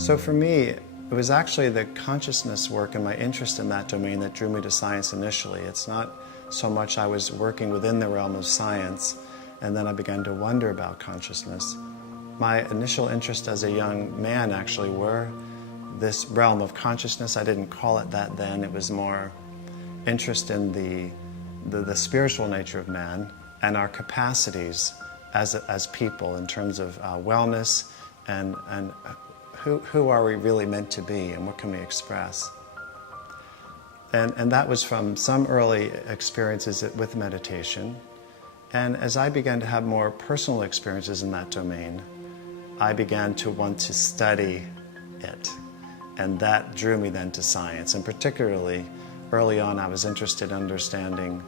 So for me, it was actually the consciousness work and my interest in that domain that drew me to science initially. It's not so much I was working within the realm of science, and then I began to wonder about consciousness. My initial interest as a young man actually were this realm of consciousness. I didn't call it that then. It was more interest in the spiritual nature of man and our capacities as people in terms of wellness and who are we really meant to be and what can we express. And that was from some early experiences with meditation. And as I began to have more personal experiences in that domain, I began to want to study it. And that drew me then to science. And particularly early on, I was interested in understanding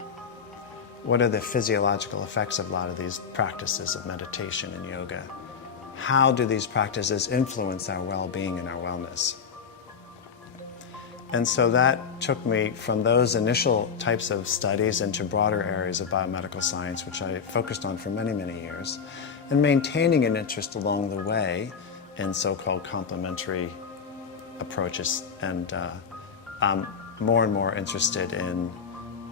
what are the physiological effects of a lot of these practices of meditation and yoga. How do these practices influence our well-being and our wellness? And so that took me from those initial types of studies into broader areas of biomedical science, which I focused on for many, many years, and maintaining an interest along the way in so-called complementary approaches. And I'm more and more interested in,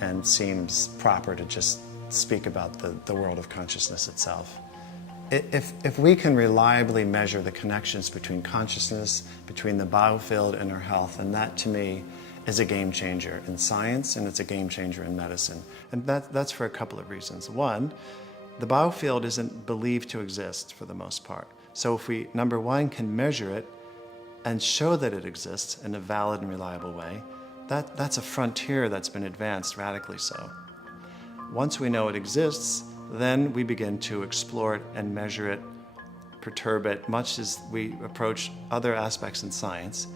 and seems proper to just speak about the world of consciousness itself. If we can reliably measure the connections between consciousness, between the biofield and our health, and that to me is a game changer in science, and it's a game changer in medicine. And that's for a couple of reasons. One, the biofield isn't believed to exist for the most part. So if we, number one, can measure it and show that it exists in a valid and reliable way, that's a frontier that's been advanced radically so. Once we know it exists, then we begin to explore it and measure it, perturb it, much as we approach other aspects in science,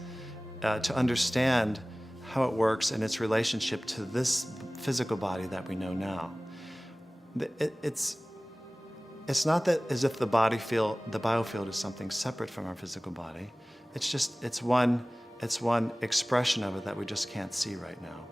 to understand how it works and its relationship to this physical body that we know now. It's not that as if the biofield is something separate from our physical body. It's one expression of it that we just can't see right now.